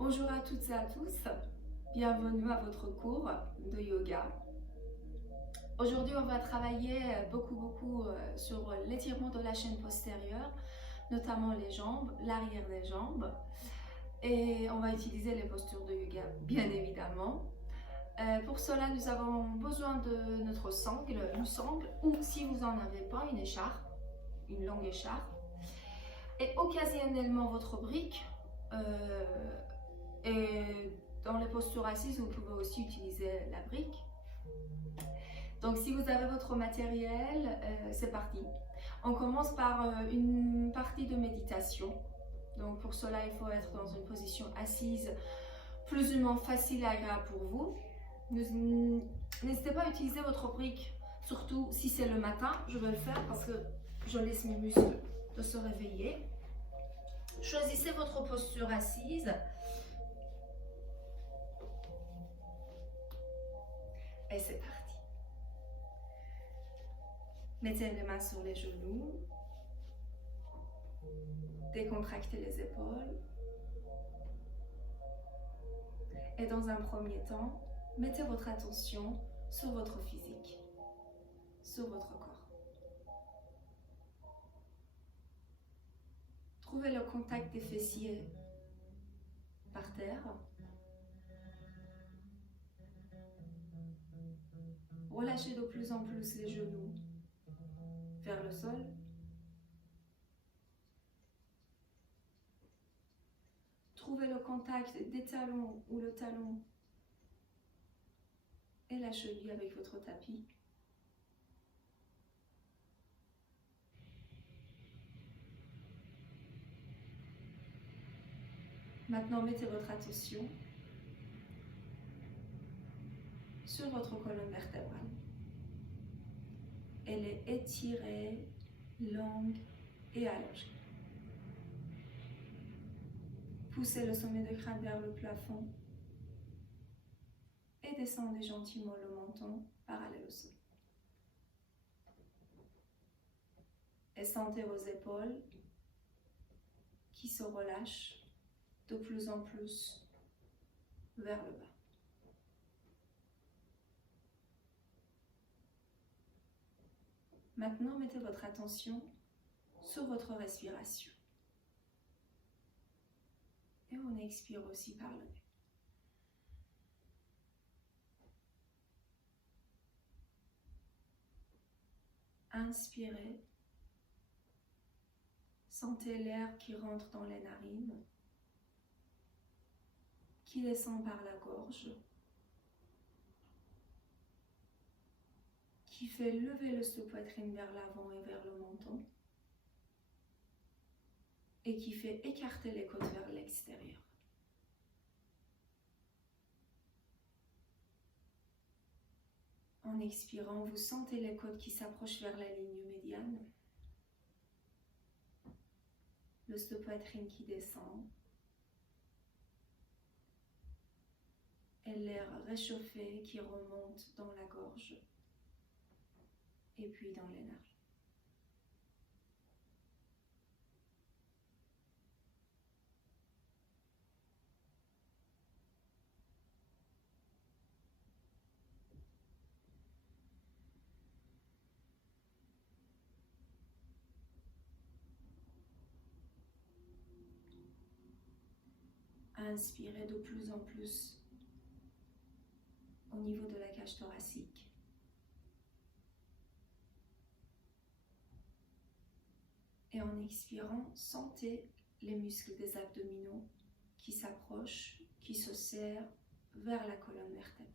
Bonjour à toutes et à tous, bienvenue à votre cours de yoga. Aujourd'hui, on va travailler beaucoup sur l'étirement de la chaîne postérieure, notamment les jambes, l'arrière des jambes. Et on va utiliser les postures de yoga, bien évidemment. Pour cela, nous avons besoin de notre sangle, une sangle, ou si vous n'en avez pas, une écharpe, une longue écharpe. Et occasionnellement votre brique. Et dans les postures assises, vous pouvez aussi utiliser la brique. Donc si vous avez votre matériel, c'est parti. On commence par une partie de méditation. Donc pour cela, il faut être dans une position assise plus ou moins facile et agréable pour vous. N'hésitez pas à utiliser votre brique, surtout si c'est le matin. Je vais le faire parce que je laisse mes muscles de se réveiller. Choisissez votre posture assise. Et c'est parti. Mettez les mains sur les genoux. Décontractez les épaules. Et dans un premier temps, mettez votre attention sur votre physique, sur votre corps. Trouvez le contact des fessiers par terre. Relâchez de plus en plus les genoux vers le sol. Trouvez le contact des talons ou le talon et la cheville avec votre tapis. Maintenant, mettez votre attention sur votre colonne vertébrale. Elle est étirée, longue et allongée. Poussez le sommet de crâne vers le plafond et descendez gentiment le menton parallèle au sol. Et sentez vos épaules qui se relâchent de plus en plus vers le bas. Maintenant, mettez votre attention sur votre respiration. Et on expire aussi par le nez. Inspirez. Sentez l'air qui rentre dans les narines, qui descend par la gorge, qui fait lever le sous-poitrine vers l'avant et vers le menton, et qui fait écarter les côtes vers l'extérieur. En expirant, vous sentez les côtes qui s'approchent vers la ligne médiane, le sous-poitrine qui descend, et l'air réchauffé qui remonte dans la gorge et puis dans les narines. Inspirez de plus en plus au niveau de la cage thoracique. Et en expirant, sentez les muscles des abdominaux qui s'approchent, qui se serrent vers la colonne vertébrale.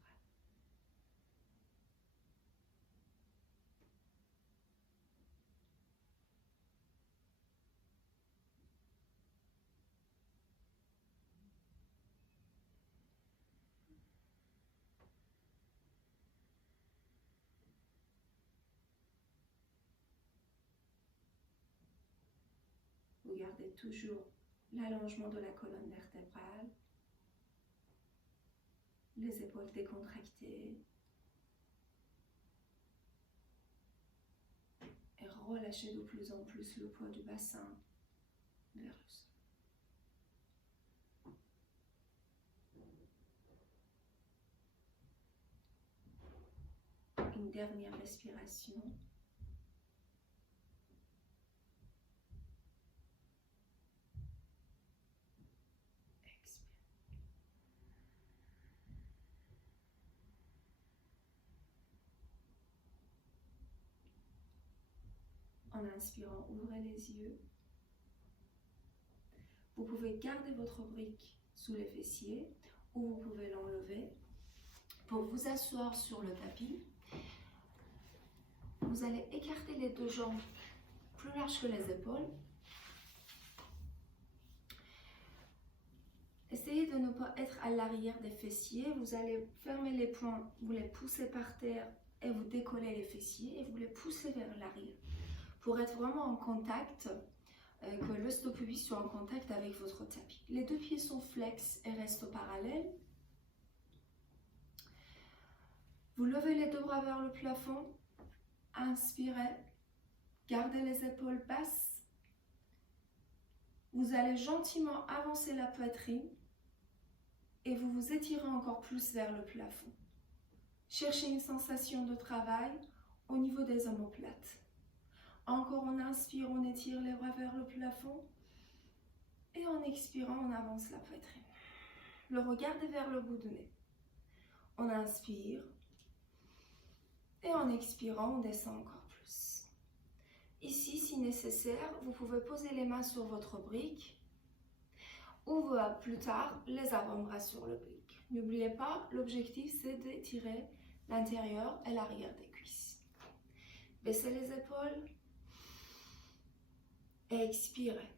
Vous gardez toujours l'allongement de la colonne vertébrale, les épaules décontractées et relâchez de plus en plus le poids du bassin vers le sol. dernière respiration. Expire. En inspirant, ouvrez les yeux. Vous pouvez garder votre brique sous les fessiers ou vous pouvez l'enlever. Pour vous asseoir sur le tapis, vous allez écarter les deux jambes plus larges que les épaules. Essayez de ne pas être à l'arrière des fessiers. Vous allez fermer les poings, vous les poussez par terre et vous décollez les fessiers et vous les poussez vers l'arrière pour être vraiment en contact, que l'osteopubis soit en contact avec votre tapis. Les deux pieds sont flex et restent parallèles. Vous levez les deux bras vers le plafond. Inspirez, gardez les épaules basses. Vous allez gentiment avancer la poitrine et vous vous étirez encore plus vers le plafond. Cherchez une sensation de travail au niveau des omoplates. Encore on inspire, on étire les bras vers le plafond et en expirant, on avance la poitrine. Le regard est vers le bout du nez. On inspire et en expirant, on descend encore plus. Ici, si nécessaire, vous pouvez poser les mains sur votre brique ou plus tard, les avant-bras sur le brique. N'oubliez pas, l'objectif c'est d'étirer l'intérieur et l'arrière des cuisses. Baissez les épaules et expirez.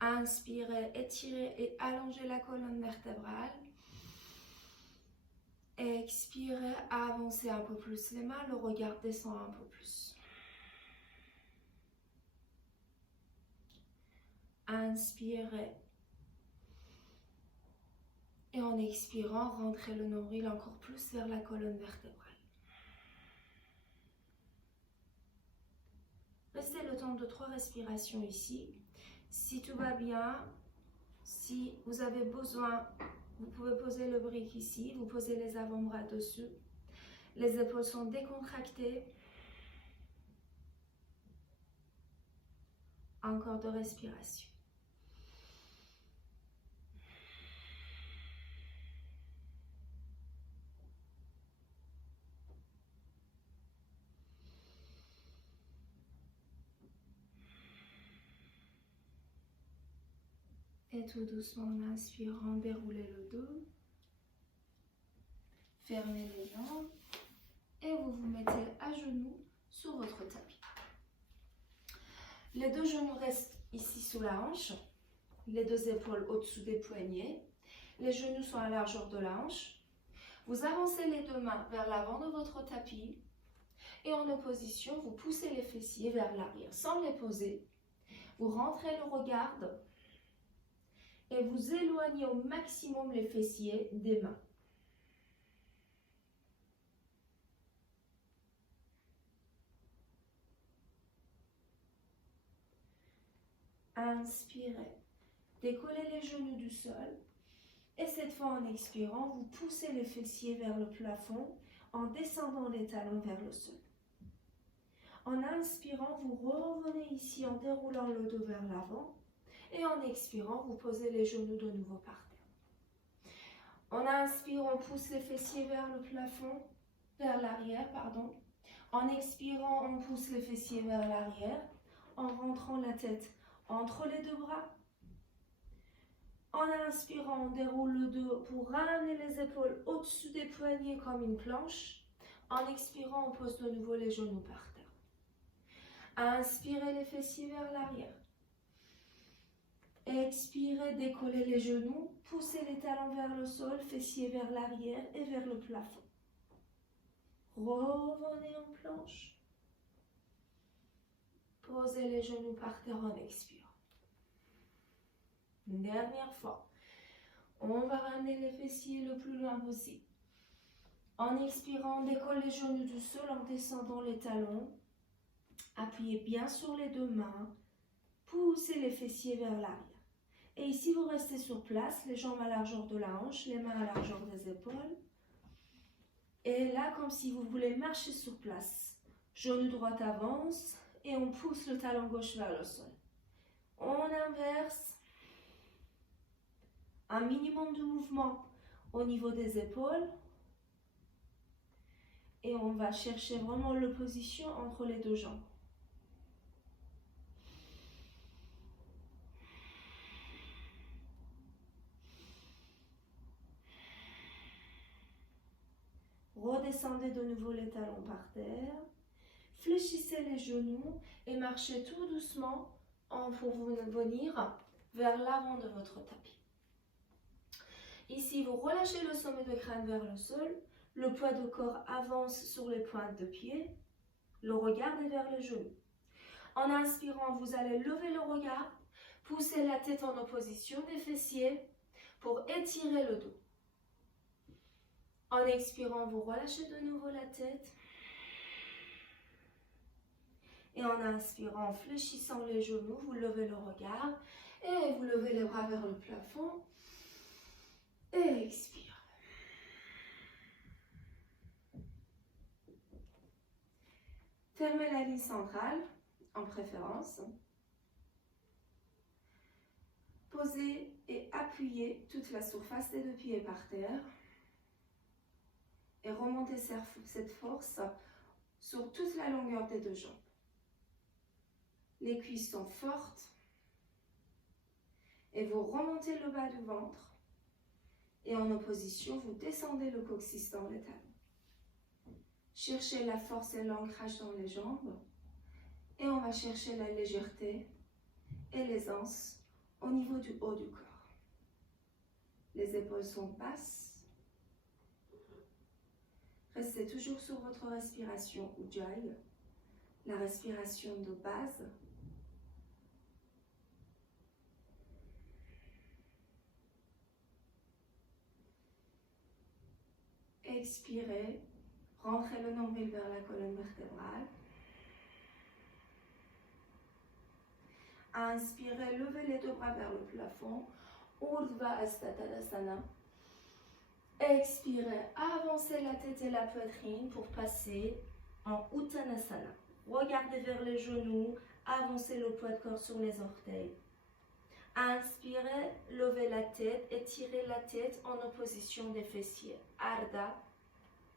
Inspirez, étirez et allongez la colonne vertébrale. Expirez, avancez un peu plus les mains, le regard descend un peu plus. Inspirez. Et en expirant, rentrez le nombril encore plus vers la colonne vertébrale. Restez le temps de 3 respirations ici. Si tout va bien, si vous avez besoin, vous pouvez poser le brique ici, vous posez les avant-bras dessus. Les épaules sont décontractées. Encore 2 respirations. Et tout doucement, en inspirant, déroulez le dos. Fermez les jambes. Et vous vous mettez à genoux sur votre tapis. Les 2 genoux restent ici sous la hanche. Les 2 épaules au-dessous des poignets. Les genoux sont à la largeur de la hanche. Vous avancez les 2 mains vers l'avant de votre tapis. Et en opposition, vous poussez les fessiers vers l'arrière sans les poser. Vous rentrez le regard et vous éloignez au maximum les fessiers des mains. Inspirez, décollez les genoux du sol et cette fois en expirant, vous poussez les fessiers vers le plafond en descendant les talons vers le sol. En inspirant, vous revenez ici en déroulant le dos vers l'avant et en expirant, vous posez les genoux de nouveau par terre. En inspirant, on pousse les fessiers vers le plafond, vers l'arrière, pardon. En expirant, on pousse les fessiers vers l'arrière en rentrant la tête entre les 2 bras. En inspirant, on déroule le dos pour ramener les épaules au-dessus des poignets comme une planche. En expirant, on pose de nouveau les genoux par terre. Inspirez les fessiers vers l'arrière. Expirez, décollez les genoux, poussez les talons vers le sol, fessiers vers l'arrière et vers le plafond. Revenez en planche. Posez les genoux par terre en expirant. Une dernière fois. On va ramener les fessiers le plus loin possible. En expirant, on décolle les genoux du sol en descendant les talons. Appuyez bien sur les 2 mains. Poussez les fessiers vers l'arrière. Et ici, vous restez sur place, les jambes à la largeur de la hanche, les mains à la largeur des épaules. Et là, comme si vous voulez marcher sur place. Genou droit avance et on pousse le talon gauche vers le sol. On inverse. Un minimum de mouvement au niveau des épaules. Et on va chercher vraiment l'opposition entre les deux jambes. Redescendez de nouveau les talons par terre. Fléchissez les genoux et marchez tout doucement pour venir vers l'avant de votre tapis. Ici, vous relâchez le sommet de crâne vers le sol. Le poids de corps avance sur les pointes de pied. Le regard est vers les genoux. En inspirant, vous allez lever le regard, pousser la tête en opposition des fessiers pour étirer le dos. En expirant, vous relâchez de nouveau la tête. Et en inspirant, en fléchissant les genoux, vous levez le regard et vous levez les bras vers le plafond. Et expire. Fermez la ligne centrale, en préférence. Posez et appuyez toute la surface des deux pieds par terre. Et remontez cette force sur toute la longueur des deux jambes. Les cuisses sont fortes. Et vous remontez le bas du ventre. Et en opposition, vous descendez le coccyx dans les talons. Cherchez la force et l'ancrage dans les jambes. Et on va chercher la légèreté et l'aisance au niveau du haut du corps. Les épaules sont basses. Restez toujours sur votre respiration Ujjayi, la respiration de base. Expirez, rentrez le nombril vers la colonne vertébrale. Inspirez, levez les deux bras vers le plafond. Urdhva Hasta Tadasana. Expirez, avancez la tête et la poitrine pour passer en Uttanasana. Regardez vers les genoux, avancez le poids de corps sur les orteils. Inspirez, levez la tête, étirez la tête en opposition des fessiers. Ardha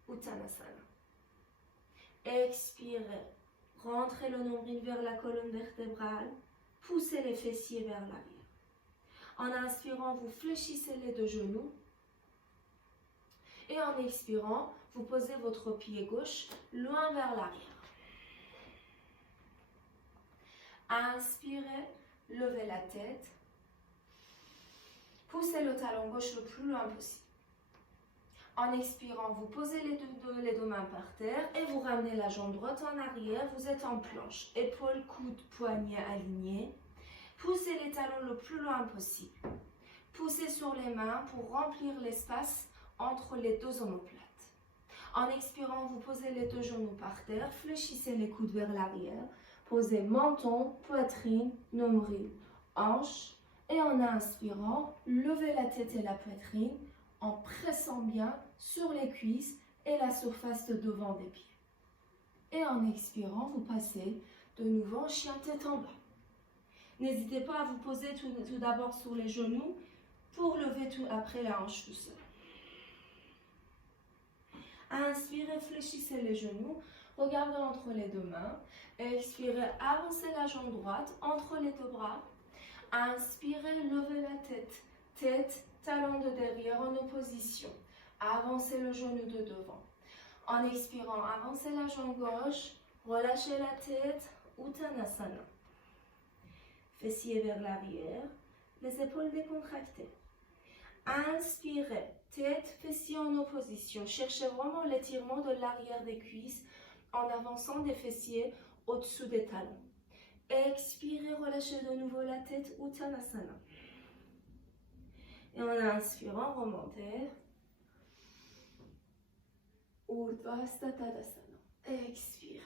Uttanasana. Expirez, rentrez le nombril vers la colonne vertébrale, poussez les fessiers vers l'arrière. En inspirant, vous fléchissez les deux genoux. Et en expirant, vous posez votre pied gauche loin vers l'arrière. Inspirez, levez la tête. Poussez le talon gauche le plus loin possible. En expirant, vous posez les deux mains par terre et vous ramenez la jambe droite en arrière. Vous êtes en planche. Épaules, coudes, poignets alignés. Poussez les talons le plus loin possible. Poussez sur les mains pour remplir l'espace entre les deux omoplates. En expirant, vous posez les deux genoux par terre, fléchissez les coudes vers l'arrière, posez menton, poitrine, nombril, hanche, et en inspirant, levez la tête et la poitrine en pressant bien sur les cuisses et la surface de devant des pieds. Et en expirant, vous passez de nouveau en chien tête en bas. N'hésitez pas à vous poser tout d'abord sur les genoux pour lever tout après la hanche tout seul. Inspirez, fléchissez les genoux, regardez entre les deux mains. Expirez, avancez la jambe droite entre les deux bras. Inspirez, levez la tête, tête, talon de derrière en opposition. Avancez le genou de devant. En expirant, avancez la jambe gauche, relâchez la tête, Uttanasana. Fessiers vers l'arrière, les épaules décontractées. Inspirez, tête, fessiers en opposition. Cherchez vraiment l'étirement de l'arrière des cuisses en avançant des fessiers au-dessous des talons. Expirez, relâchez de nouveau la tête, Uttanasana. Et en inspirant, remontez. Urdhva Hasta Tadasana. Expirez.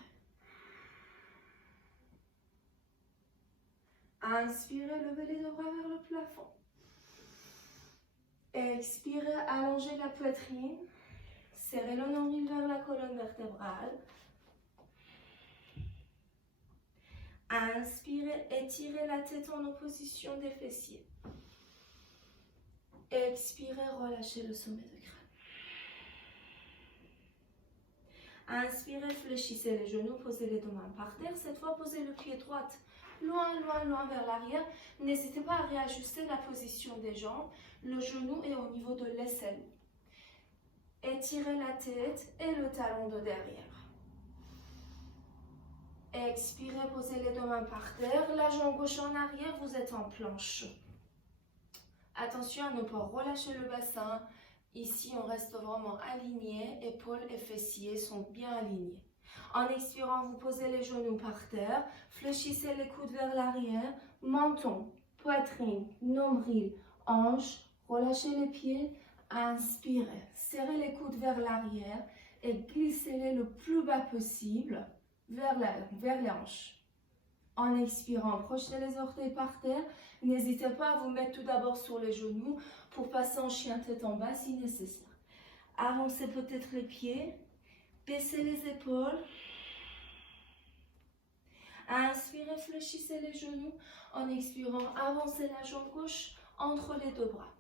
Inspirez, levez les deux bras vers le plafond. Expirez, allongez la poitrine. Serrez le nombril vers la colonne vertébrale. Inspirez, étirez la tête en opposition des fessiers. Expirez, relâchez le sommet de crâne. Inspirez, fléchissez les genoux, posez les deux mains par terre. Cette fois, posez le pied droit loin, loin, loin vers l'arrière. N'hésitez pas à réajuster la position des jambes. Le genou est au niveau de l'aisselle. Étirez la tête et le talon de derrière. Expirez, posez les deux mains par terre. La jambe gauche en arrière, vous êtes en planche. Attention à ne pas relâcher le bassin. Ici, on reste vraiment aligné. Épaules et fessiers sont bien alignés. En expirant, vous posez les genoux par terre. Fléchissez les coudes vers l'arrière. Menton, poitrine, nombril, hanche. Relâchez les pieds. Inspirez. Serrez les coudes vers l'arrière et glissez-les le plus bas possible vers les hanches. En expirant, projetez les orteils par terre. N'hésitez pas à vous mettre tout d'abord sur les genoux pour passer en chien tête en bas si nécessaire. Avancez peut-être les pieds. Baissez les épaules. Inspirez, fléchissez les genoux. En expirant, avancez la jambe gauche entre les deux bras.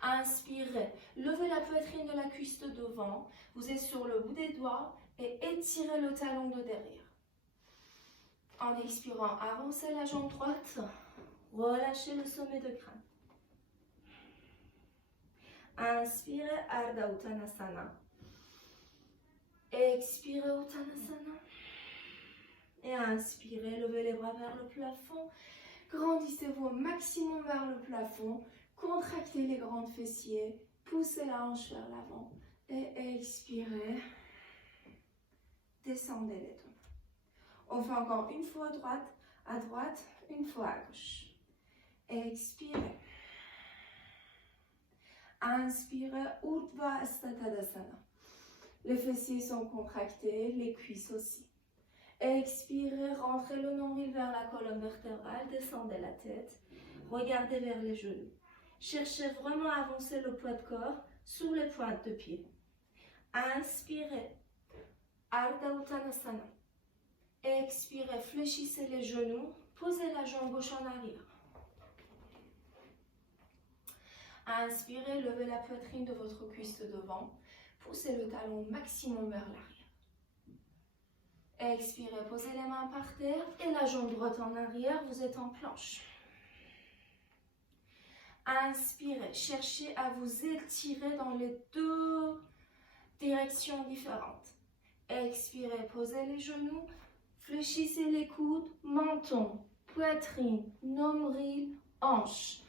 Inspirez, levez la poitrine de la cuisse de devant. Vous êtes sur le bout des doigts et étirez le talon de derrière. En expirant, avancez la jambe droite. Relâchez le sommet de crâne. Inspirez, Ardha Uttanasana. Expirez, Uttanasana. Et inspirez, levez les bras vers le plafond. Grandissez-vous au maximum vers le plafond. Contractez les grands fessiers. Poussez la hanche vers l'avant. Et expirez. Descendez les deux. On fait encore une fois à droite, une fois à gauche. Expirez. Inspirez, Urdhva Hasta Tadasana. Les fessiers sont contractés, les cuisses aussi. Expirez, rentrez le nombril vers la colonne vertébrale, descendez la tête, regardez vers les genoux. Cherchez vraiment à avancer le poids de corps sur les pointes de pied. Inspirez, Ardha Uttanasana. Expirez, fléchissez les genoux, posez la jambe gauche en arrière. Inspirez, levez la poitrine de votre cuisse de devant, poussez le talon maximum vers l'arrière. Expirez, posez les mains par terre et la jambe droite en arrière, vous êtes en planche. Inspirez, cherchez à vous étirer dans les deux directions différentes. Expirez, posez les genoux, fléchissez les coudes, menton, poitrine, nombril, hanche.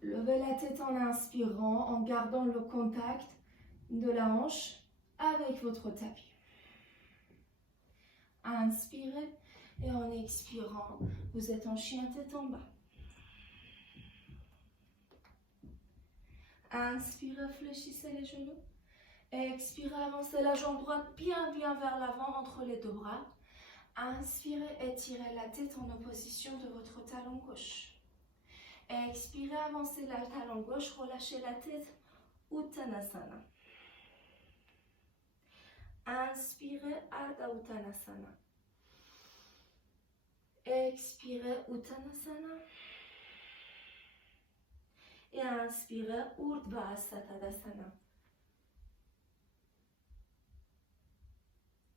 Levez la tête en inspirant, en gardant le contact de la hanche avec votre tapis. Inspirez et en expirant, vous êtes en chien tête en bas. Inspirez, fléchissez les genoux. Expirez, avancez la jambe droite bien vers l'avant entre les deux bras. Inspirez, étirez la tête en opposition de votre talon gauche. Expirez, avancez la talon gauche, relâchez la tête, Uttanasana. Inspirez, Ardha Uttanasana. Expirez, Uttanasana. Et inspirez, Urdhva Hasta Tadasana.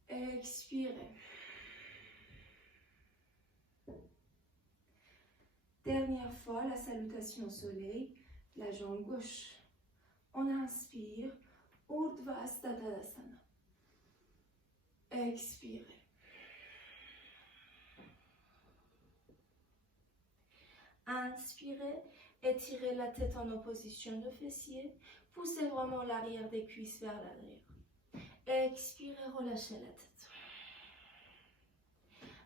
Expirez. Dernière fois, la salutation au soleil, la jambe gauche. On inspire, Urdhva Hasta Tadasana. Expirez. Inspirez, étirez la tête en opposition de fessiers, poussez vraiment l'arrière des cuisses vers l'arrière. Expirez, relâchez la tête.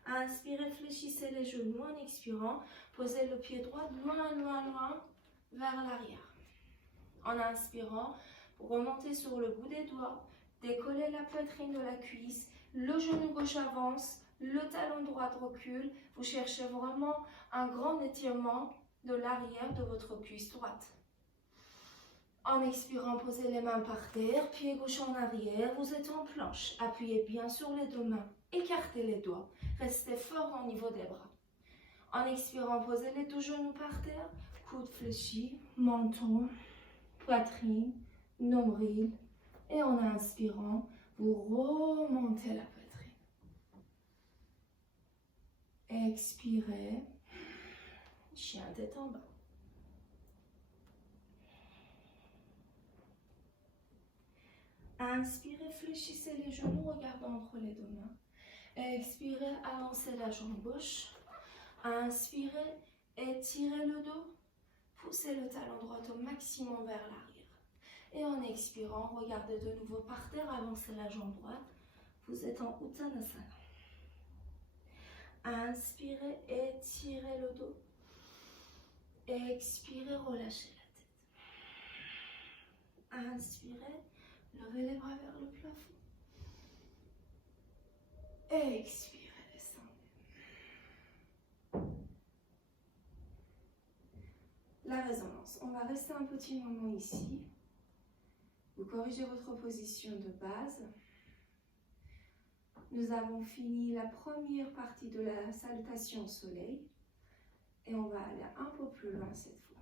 Inspirez, fléchissez les genoux en expirant, posez le pied droit loin vers l'arrière. En inspirant, remontez sur le bout des doigts, décollez la poitrine de la cuisse, le genou gauche avance, le talon droit recule. Vous cherchez vraiment un grand étirement de l'arrière de votre cuisse droite. En expirant, posez les mains par terre, pied gauche en arrière, vous êtes en planche. Appuyez bien sur les deux mains, écartez les doigts, restez fort au niveau des bras. En expirant, posez les deux genoux par terre, coude fléchi, menton, poitrine, nombril. Et en inspirant, vous remontez la poitrine. Expirez, chien tête en bas. Inspirez, fléchissez les genoux, regardez entre les deux mains. Expirez, avancez la jambe gauche. Inspirez, étirez le dos. Poussez le talon droit au maximum vers l'arrière. Et en expirant, regardez de nouveau par terre, avancez la jambe droite. Vous êtes en Uttanasana. Inspirez, étirez le dos. Expirez, relâchez la tête. Inspirez, levez les bras vers le plafond. Expirez, descendez. La résonance. On va rester un petit moment ici. Vous corrigez votre position de base. Nous avons fini la première partie de la salutation au soleil. Et on va aller un peu plus loin cette fois.